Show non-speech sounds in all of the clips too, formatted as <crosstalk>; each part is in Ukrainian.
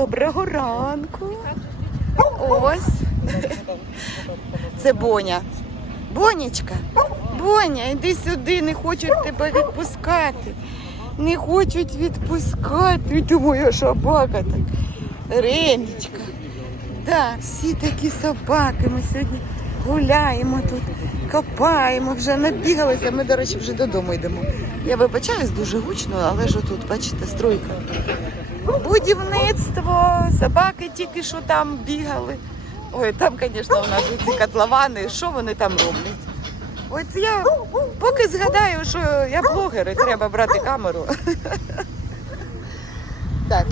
Доброго ранку. Ось. Це Боня. Бонечка, Боня, йди сюди, не хочуть тебе відпускати. Не хочуть відпускати. Ти моя собака так. Ренечка. Так, всі такі собаки. Ми сьогодні гуляємо тут, копаємо, вже набігалися. Ми, до речі, вже додому йдемо. Я вибачаюсь дуже гучно, але ж тут, бачите, стройка. Будівництво, собаки тільки що там бігали. Ой, там, звісно, у нас ці котловани, що вони там роблять? От я поки згадаю, що я блогер і треба брати камеру. Так,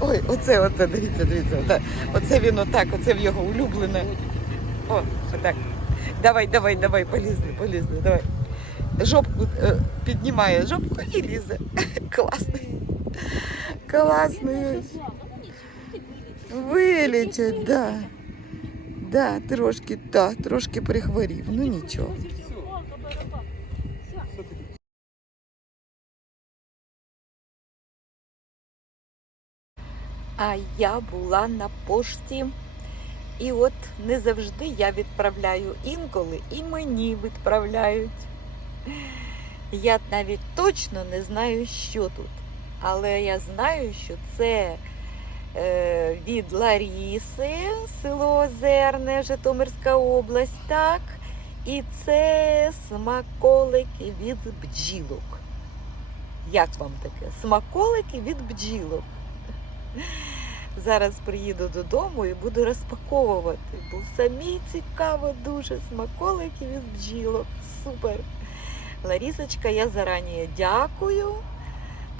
ой, оце, оце, дивіться, дивіться, оце, оце він отак, оце в його улюблене. О, отак. Давай, давай, давай, полізли, полізли, давай. Жопку е, піднімає жопку і лізе. Класний. Класний. ось. Вилічить, да. Да, трошки, да, трошки прихворів. Ну нічого. А я була на пошті. І от не завжди я відправляю інколи і мені відправляють. Я навіть точно не знаю, що тут. Але я знаю, що це е, від Ларіси, село Озерне, Житомирська область, так. І це смаколики від бджілок. Як вам таке? Смаколики від бджілок. Зараз приїду додому і буду розпаковувати, бо самі цікаво дуже смаколики від бджілок. Супер. Ларісочка, я зарані дякую,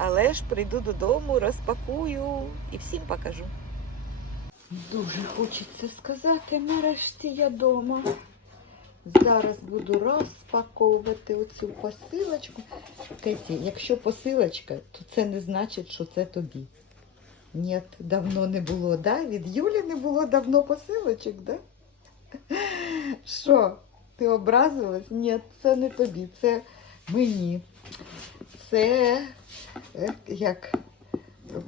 але ж прийду додому, розпакую і всім покажу. Дуже хочеться сказати, нарешті я вдома. Зараз буду розпаковувати оцю посилочку. Кеті, якщо посилочка, то це не значить, що це тобі. Ні, давно не було, да? Від Юлі не було давно посилочок, да? Що? Ти образилась? Ні, це не тобі, це мені. Це як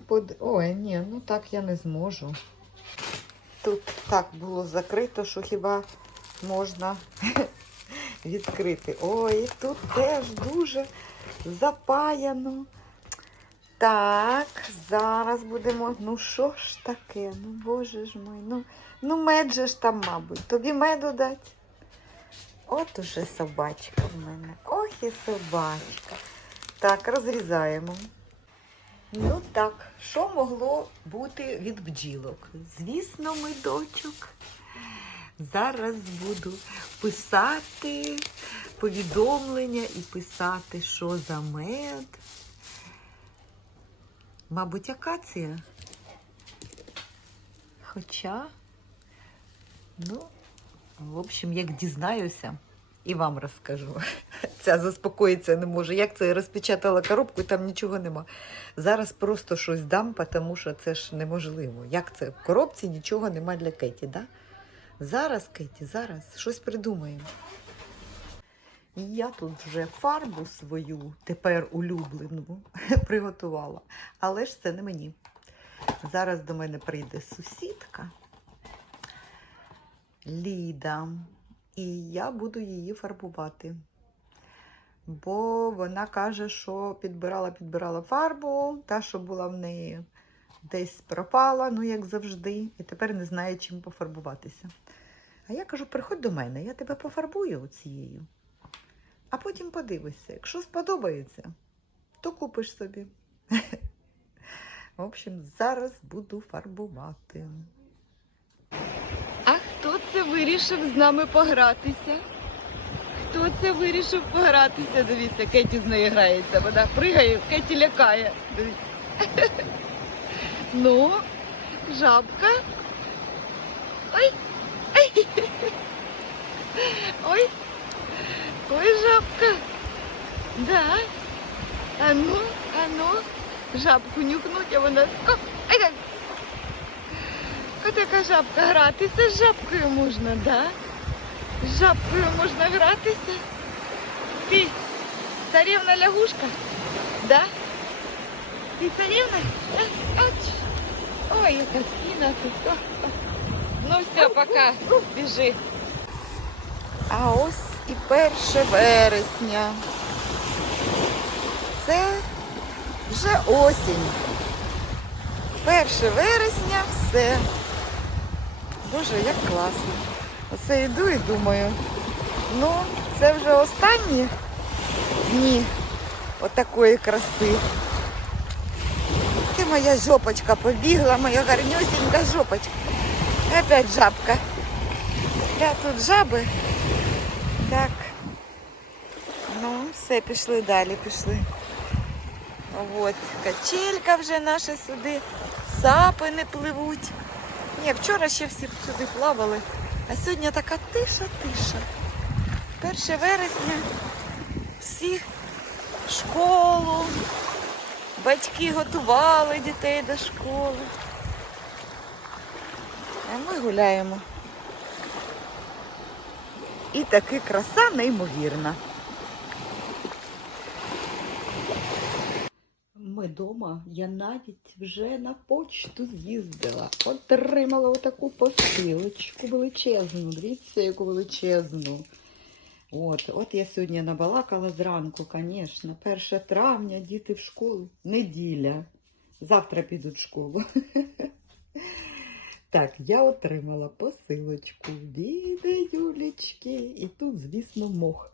под... Ой, ні, ну так я не зможу. Тут так було закрито, що хіба можна <laughs> відкрити. Ой, тут теж дуже запаяно. Так, зараз будемо. Ну що ж таке? Ну боже ж мой, ну, ну мед же ж там, мабуть. Тобі меду дать? От уже собачка в мене. Ох і собачка. Так, розрізаємо. Ну так, що могло бути від бджілок? Звісно, медочок. Зараз буду писати повідомлення і писати, що за мед. Мабуть, акація. Хоча, ну, в общем, як дізнаюся, і вам розкажу. <laughs> Ця заспокоїться не може. Як це я розпечатала коробку і там нічого нема. Зараз просто щось дам, тому що це ж неможливо. Як це? В коробці нічого нема для Кеті, да? Зараз, Кеті, зараз щось придумаємо. І я тут вже фарбу свою, тепер улюблену, <laughs> приготувала. Але ж це не мені. Зараз до мене прийде сусідка Ліда, і я буду її фарбувати. Бо вона каже, що підбирала, підбирала фарбу, та, що була в неї десь пропала, ну як завжди, і тепер не знає, чим пофарбуватися. А я кажу: приходь до мене, я тебе пофарбую цією. А потім подивишся, якщо сподобається, то купиш собі. <laughs> В общем, зараз буду фарбувати. Вирішив з нами погратися? Хто це вирішив погратися? Дивіться, Кеті з нею грається. Вона пригає, Кеті лякає. Дивіться. <laughs> Ну, жабка. Ой. Ой. <laughs> Ой. Ой, жабка. Да. А ну, а ну, жабку нюхнуть, а вона. О. Отака жабка гратися з жабкою можна, да? З жабкою можна гратися. Ти царівна лягушка, да? Ти царівна? Е, Ой, яка піна тут. Ну все, пока. Біжи. А ось і 1 вересня. Це вже осінь. 1 вересня все. Боже, як класно. Оце йду і думаю. Ну, це вже останні дні отакої краси. Ти моя жопочка побігла, моя гарнюсінька жопочка. Опять жабка. Я тут жаби. Так. Ну, все, пішли далі, пішли. От, качелька вже наша сюди. Сапи не пливуть. Ні, вчора ще всі сюди плавали. А сьогодні така тиша-тиша. 1 вересня всі в школу. Батьки готували дітей до школи. А ми гуляємо. І таки краса неймовірна. Ми вдома, я навіть вже на почту з'їздила. Отримала отаку посилочку величезну. Дивіться, яку величезну. От, от я сьогодні набалакала зранку, звісно. 1 травня, діти в школу. Неділя. Завтра підуть в школу. <laughs> Так, я отримала посилочку від Юлічки. І тут, звісно, мох.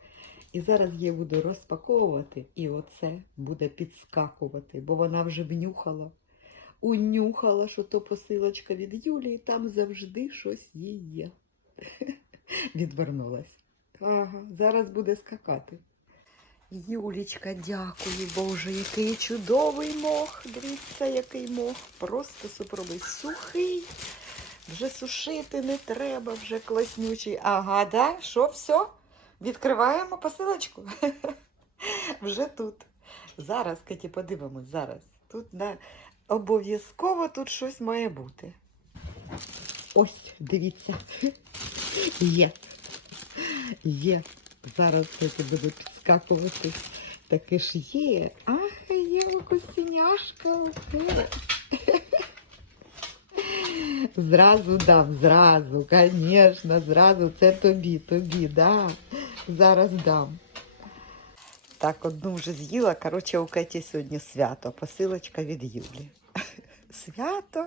І зараз я буду розпаковувати, і оце буде підскакувати, бо вона вже внюхала. Унюхала, що то посилочка від Юлі, і там завжди щось їй є. <laughs> Відвернулась. Ага, зараз буде скакати. Юлічка, дякую, Боже, який чудовий мох. Дивіться, який мох. Просто супровий. Сухий. Вже сушити не треба, вже класнючий. Ага, да? Що, все? Відкриваємо посилочку. <laughs> Вже тут. Зараз, Кеті, подивимось, зараз. Тут да, обов'язково тут щось має бути. Ось, дивіться. <laughs> Є. Є. Зараз Кеті буде підскакувати. Таке ж є. Ах, є костеняшка. <laughs> Зразу дам, зразу, звісно, зразу. Це тобі, тобі, да. Зараз дам. Так, одну вже з'їла. Коротше, у Кеті сьогодні свято. Посилочка від Юлі. <laughs> Свято.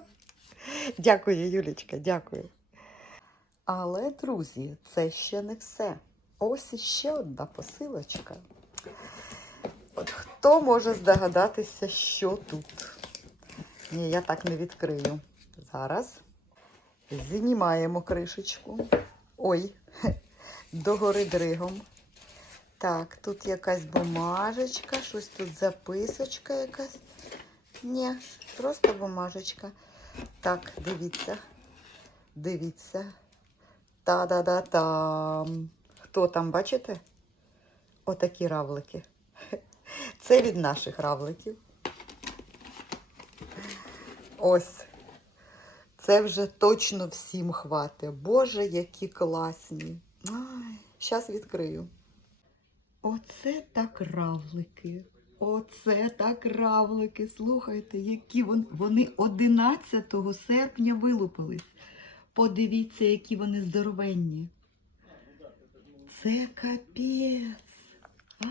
Дякую, Юлічка, дякую. Але, друзі, це ще не все. Ось іще одна посилочка. От хто може здогадатися, що тут? Ні, я так не відкрию. Зараз знімаємо кришечку. Ой, <laughs> догори дригом. Так, тут якась бумажечка, щось тут записочка якась. Ні, просто бумажечка. Так, дивіться. Дивіться. Та-да-да-там. Хто там, бачите? Отакі равлики. <laughs> Це від наших равликів. Ось. Це вже точно всім хватить. Боже, які класні. Щас відкрию. Оце так равлики. Оце так равлики. Слухайте, які вони, вони 11 серпня вилупились. Подивіться, які вони здоровенні. Це капець. А,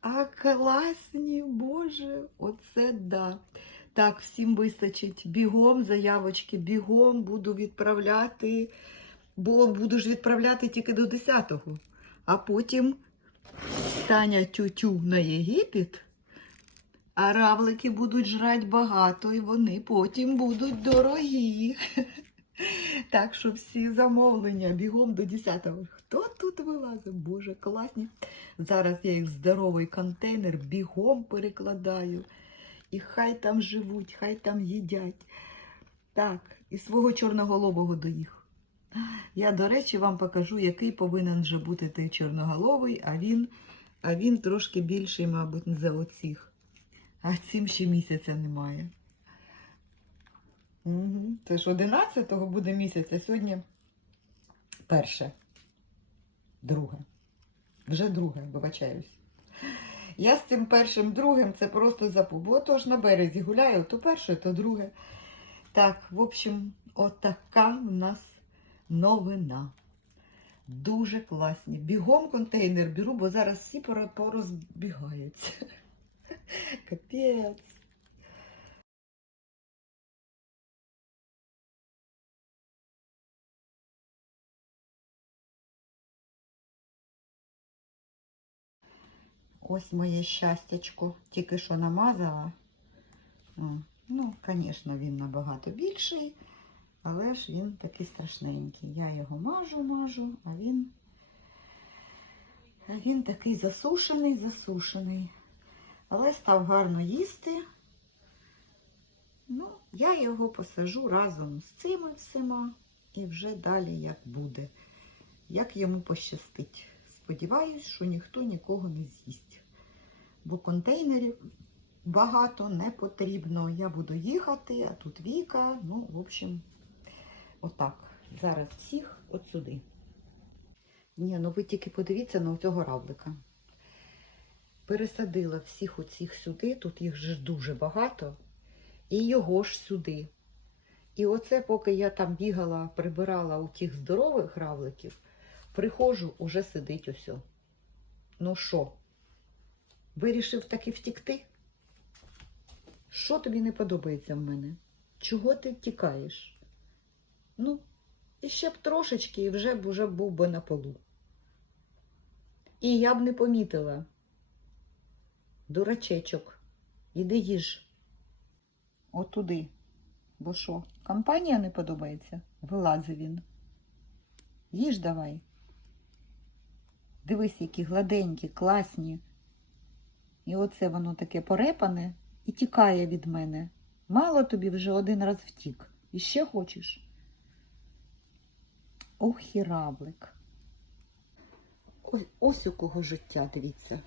а класні, Боже, оце да. Так, всім вистачить. Бігом заявочки, бігом буду відправляти, бо буду ж відправляти тільки до 10-го. А потім Таня тютю на Єгипет, а равлики будуть жрати багато, і вони потім будуть дорогі. <laughs> Так що всі замовлення бігом до 10-го. Хто тут вилазив? Боже, класні. Зараз я їх в здоровий контейнер бігом перекладаю. І хай там живуть, хай там їдять. Так, і свого чорноголового до їх. Я, до речі, вам покажу, який повинен вже бути той чорноголовий, а він, а він трошки більший, мабуть, за оцих. А цим ще місяця немає. Угу. Ж 11-го буде місяць, а сьогодні перше. Друге. Вже друге, вибачаюсь. Я з цим першим другим це просто запу. Бо то ж на березі гуляю, то перше, то друге. Так, в общем, отака в нас новина. Дуже класні. Бігом контейнер беру, бо зараз всі порозбігаються. <laughs> Капець. Ось моє щастячко. Тільки що намазала. Ну, звісно, він набагато більший, але ж він такий страшненький. Я його мажу, мажу, а він, він такий засушений, засушений. Але став гарно їсти. Ну, я його посажу разом з цими всіма і вже далі як буде, як йому пощастить. Сподіваюсь, що ніхто нікого не з'їсть. Бо контейнерів багато не потрібно. Я буду їхати, а тут Віка. Ну, в общем, отак. Зараз всіх от сюди. Ні, ну ви тільки подивіться на цього равлика. Пересадила всіх оцих сюди, тут їх ж дуже багато, і його ж сюди. І оце, поки я там бігала, прибирала у тих здорових равликів, приходжу, уже сидить усьо. Ну що, вирішив таки втікти? Що тобі не подобається в мене? Чого ти втікаєш? Ну, і ще б трошечки, і вже б уже був би на полу. І я б не помітила. Дурачечок, іди їж. Отуди. Бо що, компанія не подобається? Вилази він. Їж давай. Дивись, які гладенькі, класні. І оце воно таке порепане і тікає від мене. Мало тобі вже один раз втік. І ще хочеш? Ох, і равлик. Ось, ось у кого життя, дивіться.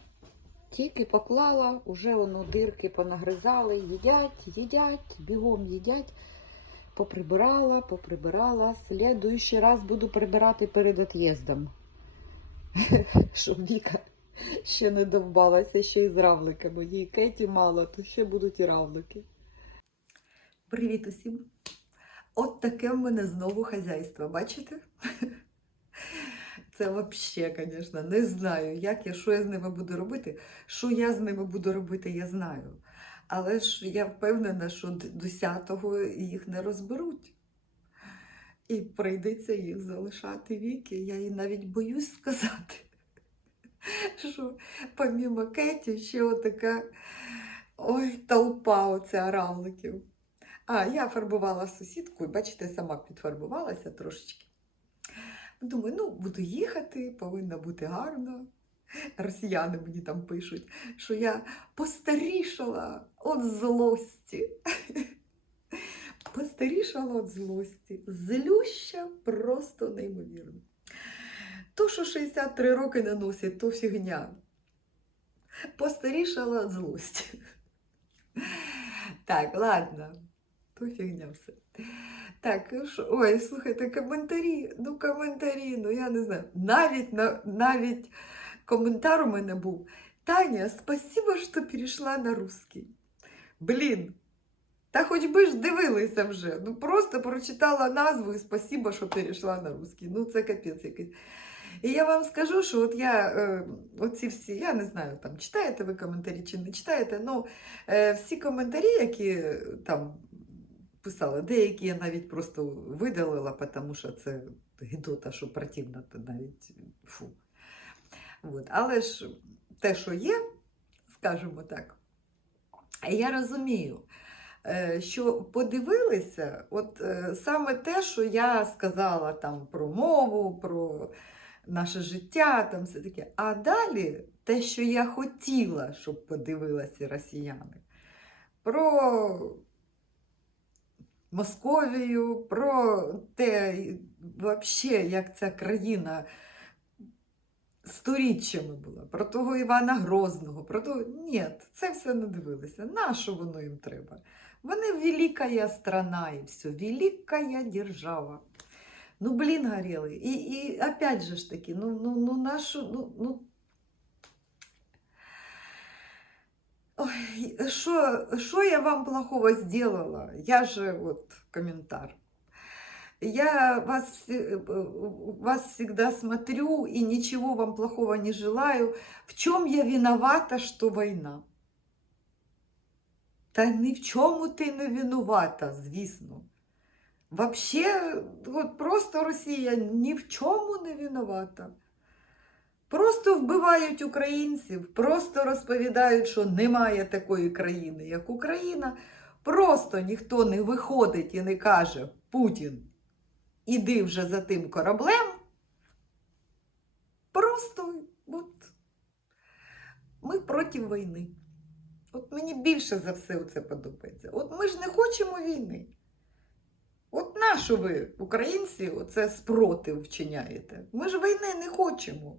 Тільки поклала, уже воно дирки понагризали, їдять, їдять, бігом їдять. Поприбирала, поприбирала. Слідуючий раз буду прибирати перед від'їздом. <laughs> Щоб Віка ще не довбалася ще й з равликами. Їй Кеті мало, то ще будуть і равлики. Привіт усім! От таке в мене знову хазяйство, бачите? Це взагалі, звісно, не знаю, як я, що я з ними буду робити. Що я з ними буду робити, я знаю. Але ж я впевнена, що д- 10-го їх не розберуть. І прийдеться їх залишати віки. Я їй навіть боюсь сказати, що помімо Кеті ще отака ой, толпа оця равликів. А, я фарбувала сусідку, бачите, сама підфарбувалася трошечки. Думаю, ну, буду їхати, повинна бути гарно. Росіяни мені там пишуть, що я постарішала від злості. Постарішала від злості. Злюща просто неймовірно. То, що 63 роки не носять, то фігня. Постарішала від злості. Так, ладно, то все. Так, ну ой, слухайте, коментарі, ну коментарі, ну я не знаю. Навіть, на, навіть коментар у мене був. Таня, спасибо, що перейшла на русский. Блін, та хоч би ж дивилися вже. Ну просто прочитала назву і спасибо, що перейшла на русский. Ну це капець якийсь. І я вам скажу, що от я е, оці всі, я не знаю, там читаєте ви коментарі чи не читаєте, ну е, всі коментарі, які е, там писала, деякі я навіть просто видалила, тому що це гідота, що противно, то навіть фу. От. Але ж те, що є, скажімо так, я розумію, е, що подивилися, от е, саме те, що я сказала там про мову, про наше життя, там все таке. А далі те, що я хотіла, щоб подивилися росіяни, про Московію, про те, взагалі, як ця країна сторіччями була, про того Івана Грозного, про того. Ні, це все не дивилися. Нащо воно їм треба? Вони великая страна і все, великая держава. Ну, блін, горіли. І, і опять же ж таки, ну, ну, ну, нашу, ну, ну, Ой, що, що я вам плохого сделала? Я же вот комментар. Я вас, все- э, вас всегда смотрю и ничего вам плохого не желаю. В чем я виновата, що війна? Та ні в чому ти не винувата, звісно. Вообще, от просто Росія ні в чому не винувата. Просто вбивають українців, просто розповідають, що немає такої країни, як Україна. Просто ніхто не виходить і не каже Путін, іди вже за тим кораблем. Просто от, ми проти війни. От мені більше за все це подобається. От ми ж не хочемо війни. От нащо ви, українці, оце спротив вчиняєте? Ми ж війни не хочемо.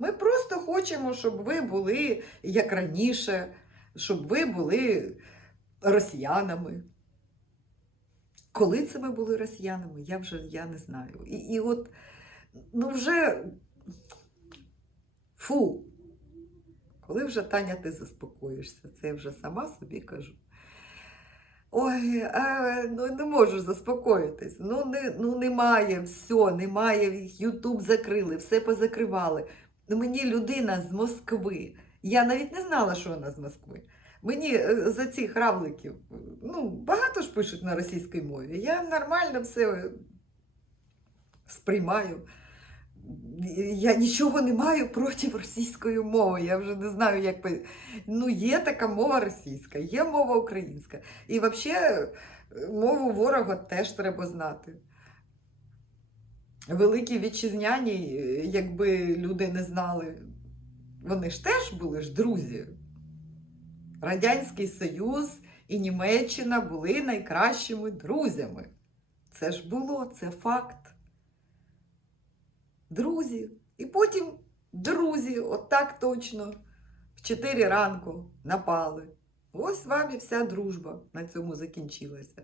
Ми просто хочемо, щоб ви були як раніше, щоб ви були росіянами. Коли це ми були росіянами, я вже я не знаю. І, і от ну вже фу. Коли вже Таня, ти заспокоїшся, це я вже сама собі кажу. Ой, а, ну не можу заспокоїтись. Ну, не, ну немає, все, немає. Ютуб закрили, все позакривали. Ну, Мені людина з Москви. Я навіть не знала, що вона з Москви. Мені е, за цих равликів, е, ну, багато ж пишуть на російській мові. Я нормально все сприймаю. Я нічого не маю проти російської мови. Я вже не знаю, як. Ну, є така мова російська, є мова українська. І взагалі мову ворога теж треба знати. Великі вітчизняні, е, якби люди не знали, вони ж теж були ж друзі. Радянський Союз і Німеччина були найкращими друзями. Це ж було, це факт. Друзі. І потім друзі, отак точно, в 4 ранку напали. Ось вам і вся дружба на цьому закінчилася.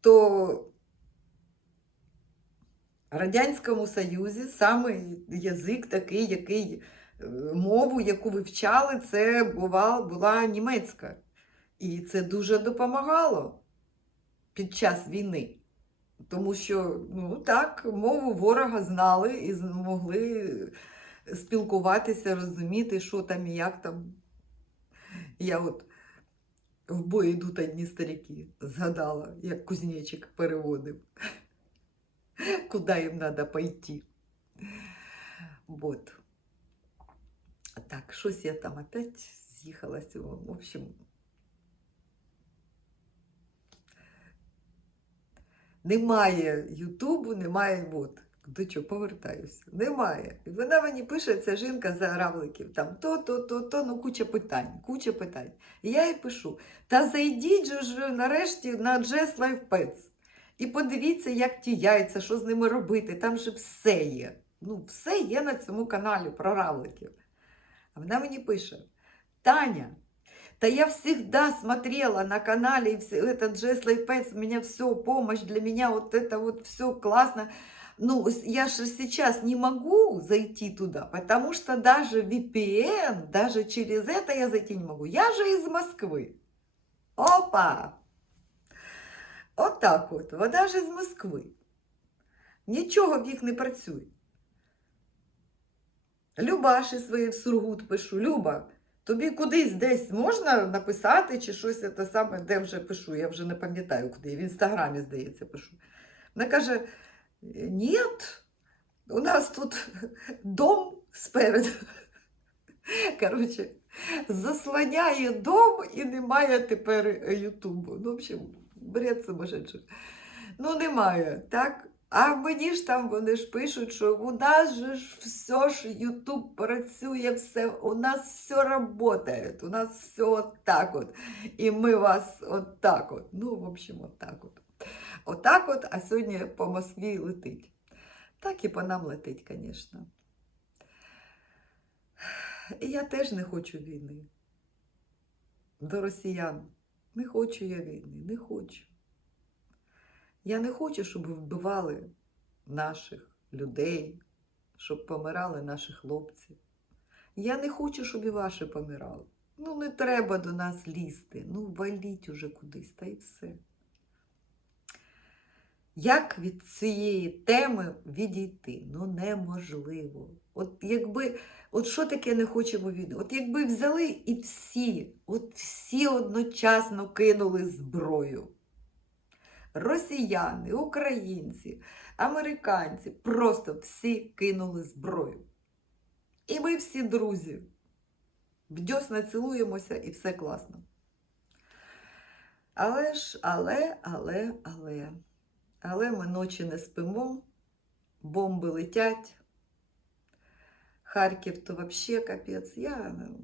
То Радянському Союзі саме язик такий, який е, мову, яку вивчали, це була, була німецька. І це дуже допомагало під час війни. Тому що, ну так, мову ворога знали і змогли спілкуватися, розуміти, що там і як там. Я от в бой йдуть одні старики, згадала, як кузнечик переводив, куди їм треба пойти. Вот. Так, щось я там опять з'їхалася. В общем, немає Ютубу, немає от. До чого повертаюся? Немає. І вона мені пише, ця жінка за равликів, там то, то, то, то, ну куча питань, куча питань. І я їй пишу: та зайдіть же ж нарешті на Jazz Life Pets. І подивіться, як ті яйця, що з ними робити. Там же все є. Ну, все є на цьому каналі про равликів. А вона мені пише: Таня, да я всегда смотрела на канале и все, этот Jazz Life Pets, у меня все, помощь для меня, вот это вот все классно. Ну, с- я же сейчас не могу зайти туда, потому что даже VPN, даже через это я зайти не могу. Я же из Москвы. Опа! Вот так от, вона ж із Москви. Нічого в їх не працює. Любаші свої в Сургут пишу. Люба, тобі кудись десь можна написати чи щось те саме, де вже пишу, я вже не пам'ятаю куди. В інстаграмі, здається, пишу. Вона каже: ні, у нас тут <laughs> дом спереду. <laughs> Коротше, заслоняє дом і немає тепер Ютубу. Ну, в общем, бред сумасшедший. Ну, немає, так? А мені ж там вони ж пишуть, що у нас же ж все ж Ютуб працює, все, у нас все працює, у нас все отак от. І ми вас отак от. Ну, в общем, отак от. Отак от, а сьогодні по Москві летить. Так і по нам летить, звісно. Я теж не хочу війни. До росіян. Не хочу я війни, не хочу. Я не хочу, щоб вбивали наших людей, щоб помирали наші хлопці. Я не хочу, щоб і ваші помирали. Ну, не треба до нас лізти. Ну, валіть уже кудись, та й все. Як від цієї теми відійти? Ну, неможливо. От якби, от що таке не хочемо від? От якби взяли і всі, от всі одночасно кинули зброю. Росіяни, українці, американці, просто всі кинули зброю. І ми всі друзі. В дьосна цілуємося і все класно. Але ж, але, але, але, але ми ночі не спимо, бомби летять. Харків то взагалі капець. Я... ну.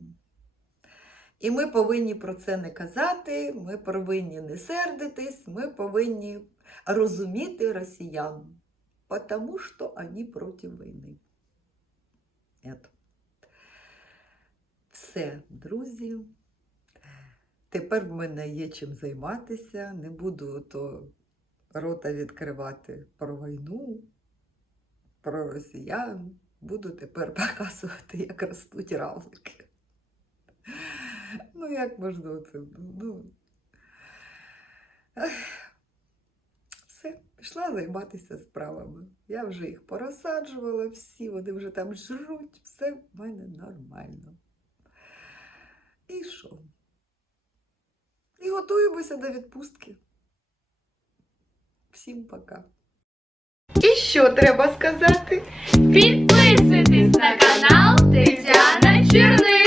І ми повинні про це не казати, ми повинні не сердитись, ми повинні розуміти росіян, тому що вони проти війни. Все, друзі. Тепер в мене є чим займатися. Не буду то рота відкривати про війну, про росіян. Буду тепер <laughs> показувати, як ростуть равлики. Ну, як можна це? Ну, все, пішла займатися справами. Я вже їх порозсаджувала, всі вони вже там жруть, все в мене нормально. І що? І готуємося до відпустки. Всім пока. І що треба сказати? Підписуйтесь на канал Тетяна Черниш.